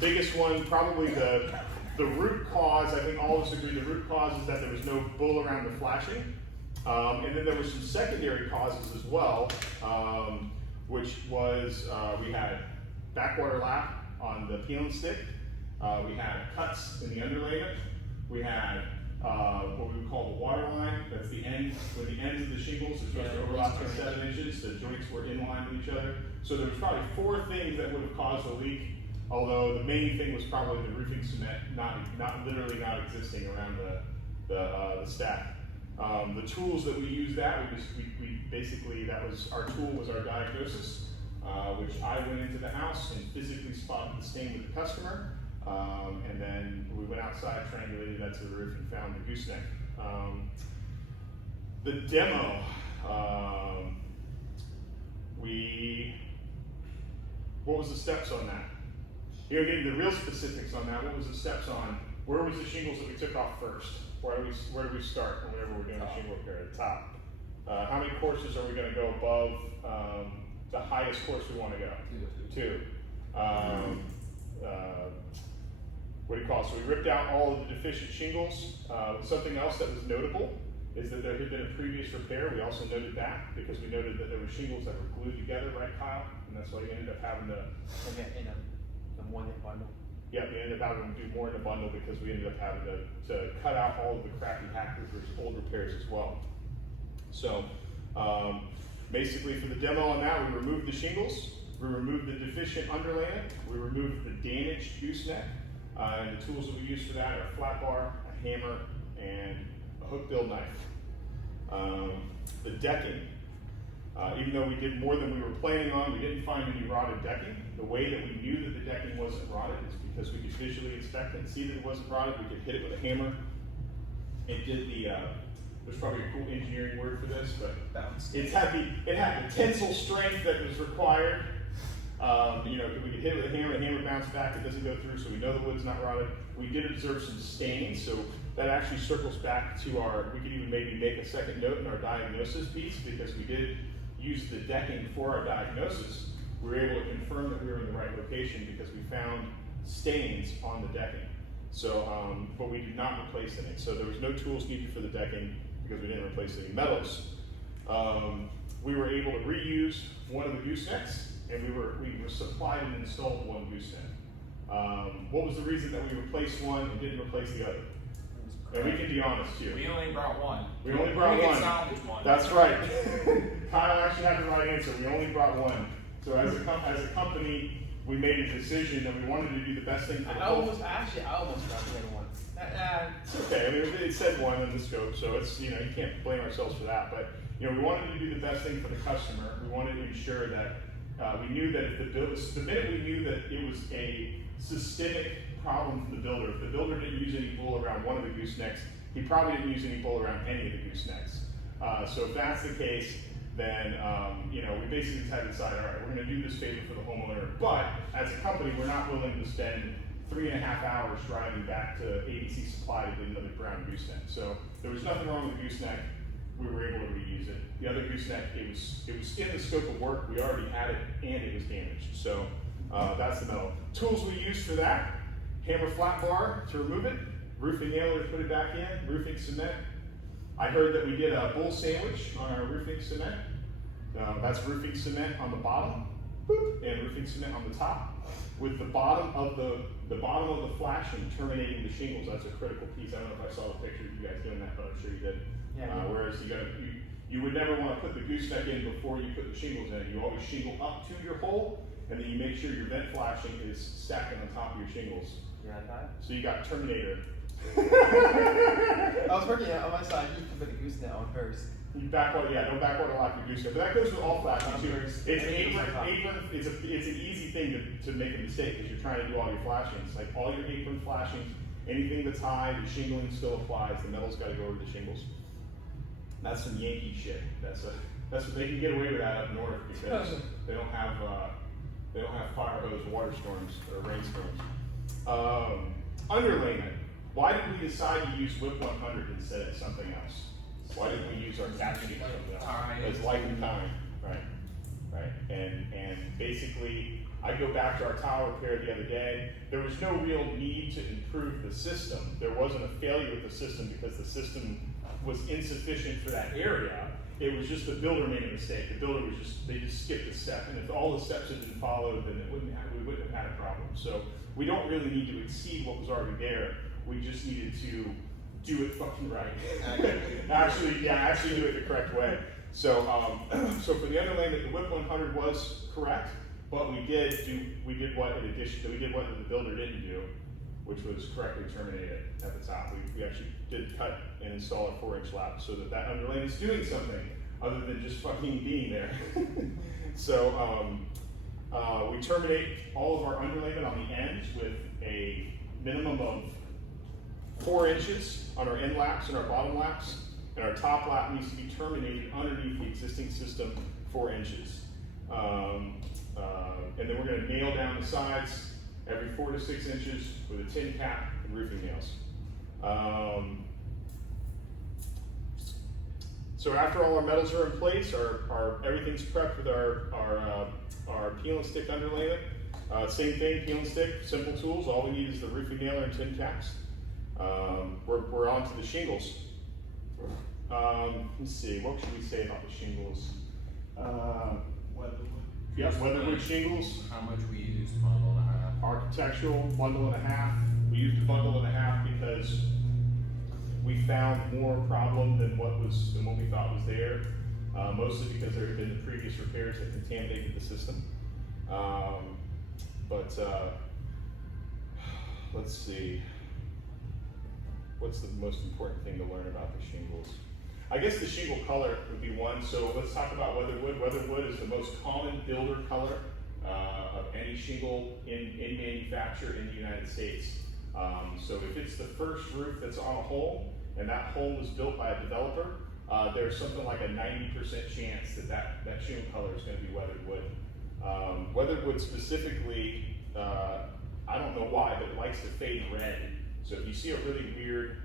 Biggest one, probably the root cause, I think all of us agree the root cause is that there was no bull around the flashing. And then there were some secondary causes as well, which was we had backwater lap on the peel and stick, we had cuts in the underlayment, we had what we would call the water line. That's the end, where the ends of the shingles are supposed to overlap by 7 inches. The joints were in line with each other. So there was probably 4 things that would have caused a leak. Although the main thing was probably the roofing cement literally not existing around the stack. The tools that we used we basically, our tool was our diagnosis, which I went into the house and physically spotted the stain with the customer. And then we went outside, triangulated that to the roof, and found the gooseneck. The demo, what was the steps on that? Here, getting the real specifics on that. What was the steps on? Where was the shingles that we took off first? Where do we start whenever we're doing a shingle repair? At the top. How many courses are we going to go above the highest course we want to go? 2. What do you call it? So we ripped out all of the deficient shingles. Something else that was notable is that there had been a previous repair. We also noted that because we noted that there were shingles that were glued together, right, Kyle? And that's why you ended up having to. One in bundle. Yeah, we ended up having to do more in a bundle because we ended up having to cut out all of the crappy hack roofers, old repairs as well. So basically for the demo on that, we removed the shingles, we removed the deficient underlayment, we removed the damaged gooseneck, and the tools that we used for that are a flat bar, a hammer, and a hook bill knife. The decking. Even though we did more than we were planning on, we didn't find any rotted decking. The way that we knew that the decking wasn't rotted is because we could visually inspect it and see that it wasn't rotted. We could hit it with a hammer. It did there's probably a cool engineering word for this, but it had the tensile strength that was required. We could hit it with a hammer bounced back, it doesn't go through, so we know the wood's not rotted. We did observe some stains, so that actually circles back to we could even maybe make a second note in our diagnosis piece because we did use the decking for our diagnosis. We were able to confirm that we were in the right location because we found stains on the decking. So, but we did not replace any. So there was no tools needed for the decking because we didn't replace any metals. We were able to reuse one of the goosenecks, and we were supplied and installed one gooseneck. What was the reason that we replaced one and didn't replace the other? And we can be honest here. We only brought one. We only brought one. One. That's right. Kyle actually had the right answer. We only brought one. So as a company, we made a decision that we wanted to do the best thing for the whole. I almost brought the other one. It's okay. I mean, it said one in the scope, so it's you can't blame ourselves for that. But we wanted to do the best thing for the customer. We wanted to ensure that we knew that if the minute we knew that it was a systemic problem for the builder. If the builder didn't use any bull around one of the goosenecks, he probably didn't use any bull around any of the goosenecks. So if that's the case, then we basically just had to decide, all right, we're going to do this favor for the homeowner, but as a company, we're not willing to spend 3.5 hours driving back to ABC Supply to get another brown gooseneck. So there was nothing wrong with the gooseneck. We were able to reuse it. The other gooseneck, it was in the scope of work. We already had it, and it was damaged. So that's the metal. Tools we used for that. Hammer flat bar to remove it, roofing nailer to put it back in, roofing cement. I heard that we did a bull sandwich on our roofing cement. That's roofing cement on the bottom, and roofing cement on the top, with the bottom of the flashing terminating the shingles. That's a critical piece. I don't know if I saw the picture of you guys doing that, but I'm sure you did. Yeah. Whereas you would never want to put the gooseneck in before you put the shingles in. You always shingle up to your hole, and then you make sure your vent flashing is stacking on top of your shingles. You had that? So you got Terminator. I was working on my side. You put the gooseneck on first. You don't backwater lock your gooseneck. But that goes with all flashing too. It's an apron. It's an easy thing to make a mistake because you're trying to do all your flashings. Like all your apron flashings, anything that's high, the shingling still applies. The metal's got to go over the shingles. That's some Yankee shit. That's what they can get away with that up north because they don't have fire hose water storms or rainstorms. Underlayment. Why did we decide to use WIP 100 instead of something else? Why didn't we use our cap sheet or something else? It's like and time, right? And basically I go back to our tile repair the other day. There was no real need to improve the system. There wasn't a failure with the system because the system was insufficient for that area. It was just the builder made a mistake. The builder they just skipped a step. And if all the steps had been followed, then we wouldn't have had a problem. So we don't really need to exceed what was already there. We just needed to do it fucking right. actually do it the correct way. So, so for the underlayment, the WIP 100 was correct, but we did what the builder didn't do, which was correctly terminate it at the top. We actually did cut and install a 4-inch lap so that underlayment's doing something other than just fucking being there. So we terminate all of our underlayment on the ends with a minimum of 4 inches on our end laps and our bottom laps, and our top lap needs to be terminated underneath the existing system 4 inches. And then we're going to nail down the sides every 4 to 6 inches with a tin cap and roofing nails. So after all our metals are in place, everything's prepped with our peel and stick underlayment. Same thing, peel and stick, simple tools. All we need is the roofing nailer and tin caps. We're on to the shingles. Let's see, what should we say about the shingles? Weatherwood. Yes, weatherwood shingles. How much we used, bundle and a half. Architectural, bundle and a half. We used a bundle and a half because we found more problem than what we thought was there. Mostly because there had been the previous repairs that contaminated the system. Let's see. What's the most important thing to learn about the shingles? I guess the shingle color would be one. So let's talk about weatherwood. Weatherwood is the most common builder color of any shingle in manufacture in the United States. So if it's the first roof that's on a home and that home was built by a developer, there's something like a 90% chance that shingle color is going to be weathered wood. Weatherwood specifically, I don't know why, but it likes to fade red. So if you see a really weird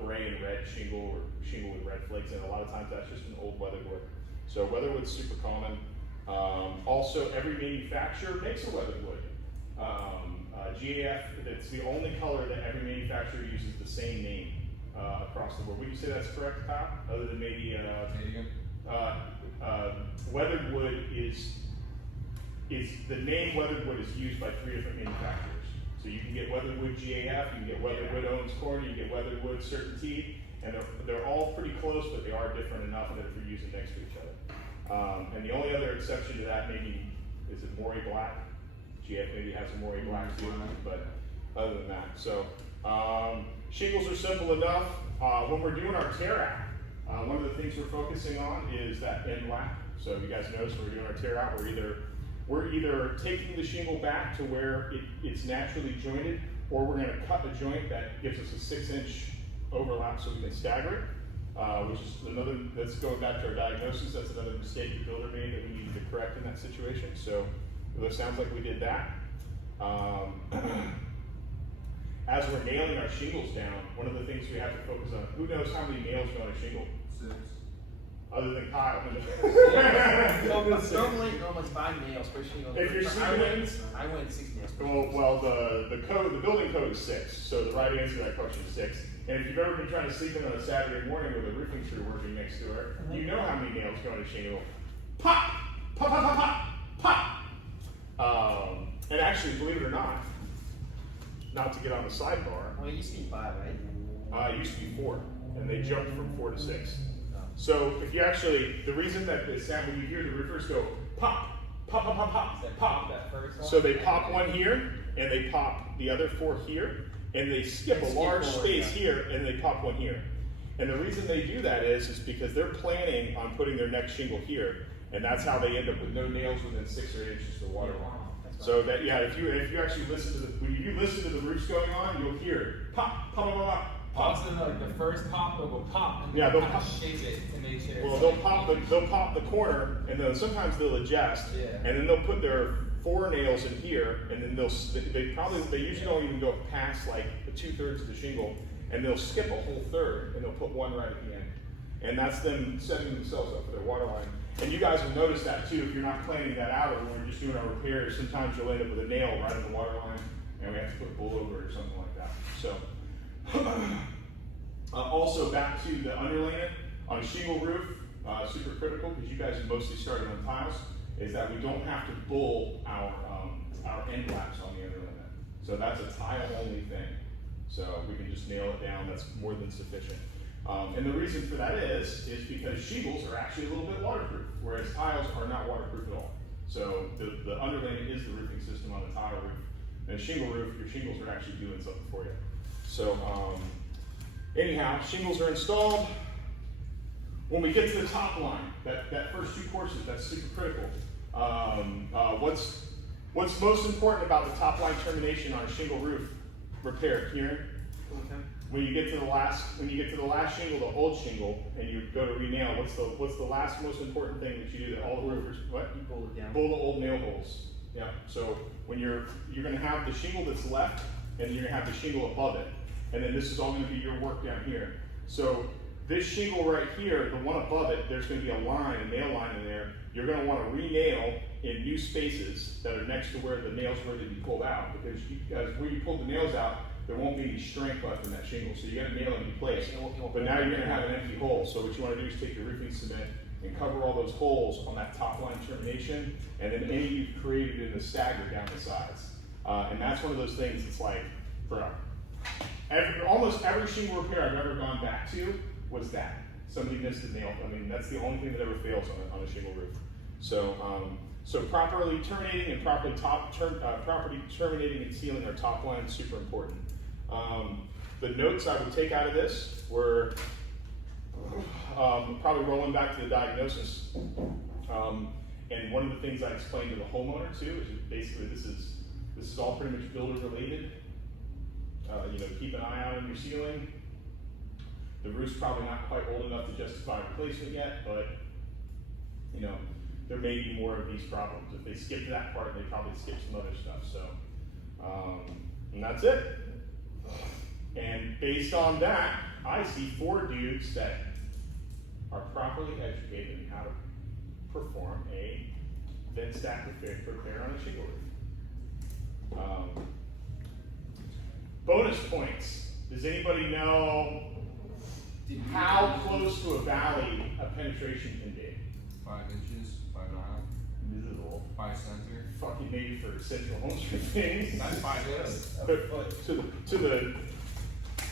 gray and red shingle or shingle with red flakes in it, a lot of times that's just an old weatherwood. So weatherwood's super common. Also, every manufacturer makes a weatherwood. GAF, it's the only color that every manufacturer uses the same name across the board. Would you say that's correct, Kyle? Other than maybe weatherwood is the name weatherwood is used by 3 different manufacturers. So you can get weatherwood GAF, you can get weatherwood Owens Corner, you can get weatherwood Certainty, and they're all pretty close, but they are different enough that if you're using next to each other. And the only other exception to that maybe is it Morey Black. GF maybe has a Morey Black too, but other than that. So shingles are simple enough. When we're doing our tear out, one of the things we're focusing on is that end lap. So if you guys notice when we're doing our tear out, we're either taking the shingle back to where it's naturally jointed, or we're going to cut a joint that gives us a 6-inch overlap so we can stagger it, which is another, that's going back to our diagnosis, that's another mistake the builder made that we needed to correct in that situation. So it sounds like we did that. As we're nailing our shingles down, one of the things we have to focus on, who knows how many nails go on a shingle? 6. Other than Kyle. Normally 5 nails per shingle. If you're sleeping, I went 6 nails per shingle. well, the building code is 6. So the right answer to that question is 6. And if you've ever been trying to sleep in on a Saturday morning with a roofing crew working next to her, you know how many nails go on a shingle. Pop, pop, pop, pop, pop, pop. And actually, believe it or not to get on the sidebar. Well, it used to be 5, right? It used to be 4, and they jumped from 4 to 6. So if you actually, the reason that the sound, when you hear the roofers go pop, pop, pop, pop, pop, pop, that first one? so they pop one here, and they pop the other 4 here, and they skip a large space here, and they pop one here. And the reason they do that is because they're planning on putting their next shingle here, and that's how they end up with no nails within 6 or 8 inches of the water line. So that, yeah, if you actually listen to when you listen to the roofs going on, you'll hear pop, pop, pop, pop. Pops in like the first pop, they'll pop, and yeah, they'll kind pop. of shape it, and they share. Well, they'll pop the corner, and then sometimes they'll adjust, yeah. and then they'll put their 4 nails in here, and then they usually don't even go past like the 2/3 of the shingle, and they'll skip a whole third, and they'll put one right at the end. and that's them setting themselves up for their water line. And you guys will notice that too if you're not planning that out, or when we're just doing our repairs. Sometimes you'll end up with a nail right in the water line, and we have to put a bull over it or something like that. So, also back to the underlayment on a shingle roof, super critical because you guys mostly started on tiles, is that we don't have to bull our end laps on the underlayment. So that's a tile only thing. So we can just nail it down. That's more than sufficient. And the reason for that is because shingles are actually a little bit waterproof, whereas tiles are not waterproof at all. So the underlayment is the roofing system on the tile roof. And a shingle roof, your shingles are actually doing something for you. So anyhow, shingles are installed. When we get to the top line, that first two courses, that's super critical. What's most important about the top line termination on a shingle roof repair, Kieran? When you get to the last shingle, the old shingle, and you go to re-nail, what's the last most important thing that you do that all the roofers, what? You pull it down. Pull the old nail holes. Yeah. So when you're gonna have the shingle that's left, and you're gonna have the shingle above it, and then this is all gonna be your work down here. So this shingle right here, the one above it, there's gonna be a nail line in there. You're gonna wanna re-nail in new spaces that are next to where the nails were to be pulled out, because where you pulled the nails out, there won't be any strength left in that shingle, so you gotta nail it in place. But now you're gonna have an empty hole, so what you wanna do is take your roofing cement and cover all those holes on that top line termination, and then any you've created in the stagger down the sides. And that's one of those things that's like, bro, almost every shingle repair I've ever gone back to was that. Somebody missed a nail. I mean, that's the only thing that ever fails on a shingle roof. So properly terminating and properly terminating and sealing our top line is super important. The notes I would take out of this were probably rolling back to the diagnosis. And one of the things I explained to the homeowner too is basically this is all pretty much builder related. Keep an eye out on your ceiling. The roof's probably not quite old enough to justify replacement yet, but there may be more of these problems. If they skip that part, they probably skip some other stuff. So, and that's it. And based on that, I see 4 dudes that are properly educated in how to perform a vent stack repair on a shingle roof. Bonus points. Does anybody know how close to a valley a penetration can be? 5 inches, 5.5. This is old. 5 centimeters. Fucking maybe for central home street things. That's 5 inches. But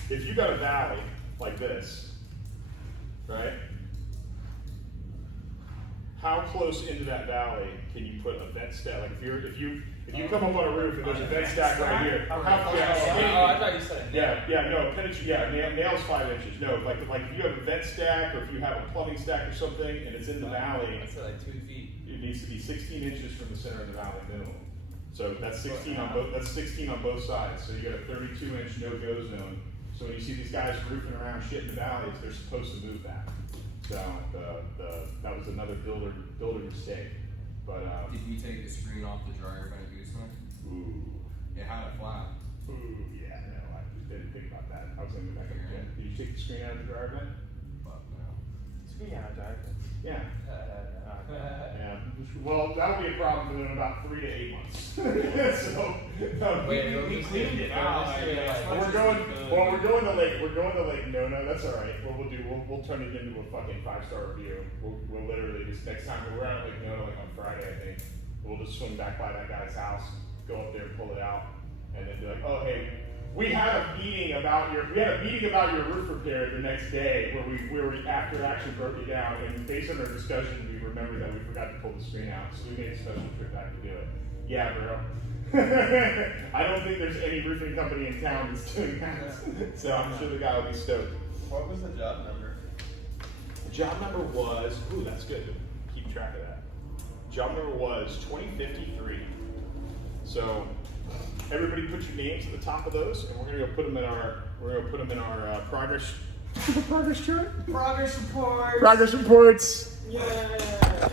if you got a valley like this, right? How close into that valley can you put a vent stack? Like if you come up on a roof and there's a vent stack right here, how close? I thought you said Nails 5 inches. No, like if you have a vent stack or if you have a plumbing stack or something and it's in the valley, That's like 2 feet. it needs to be 16 inches from the center of the valley minimum. So that's 16 on both. That's 16 on both sides. So you got a 32-inch no-go zone. So when you see these guys roofing around shit in the valleys, they're supposed to move that. So that was another builder mistake. But Did you take the screen off the dryer vent at Gooseneck? ooh, It had it flat. yeah, no, I didn't think about that. I was gonna go back up again. Did you take the screen out of the dryer vent? But no. Speaking of driving. Yeah. Yeah. Well, that'll be a problem in about 3 to 8 months. So We cleaned it. we're going to Lake. We're going to Lake Nona. That's all right. What we'll do, we'll turn it into a fucking 5-star review. We'll literally just next time we're out at Lake Nona, like on Friday, I think, we'll just swing back by that guy's house, go up there, pull it out, and then be like, oh hey, we had a meeting about your roof repair the next day where we after actually broke it down, and based on our discussion, we remembered that we forgot to pull the screen out, so we made a special trip back to do it. Yeah, bro. I don't think there's any roofing company in town that's doing that. So I'm sure the guy will be stoked. What was the job number? The job number was, ooh, that's good to keep track of that. Job number was 2053. So everybody put your names at the top of those, and we're gonna go put them in our progress chart. Progress report. Progress reports. Yeah.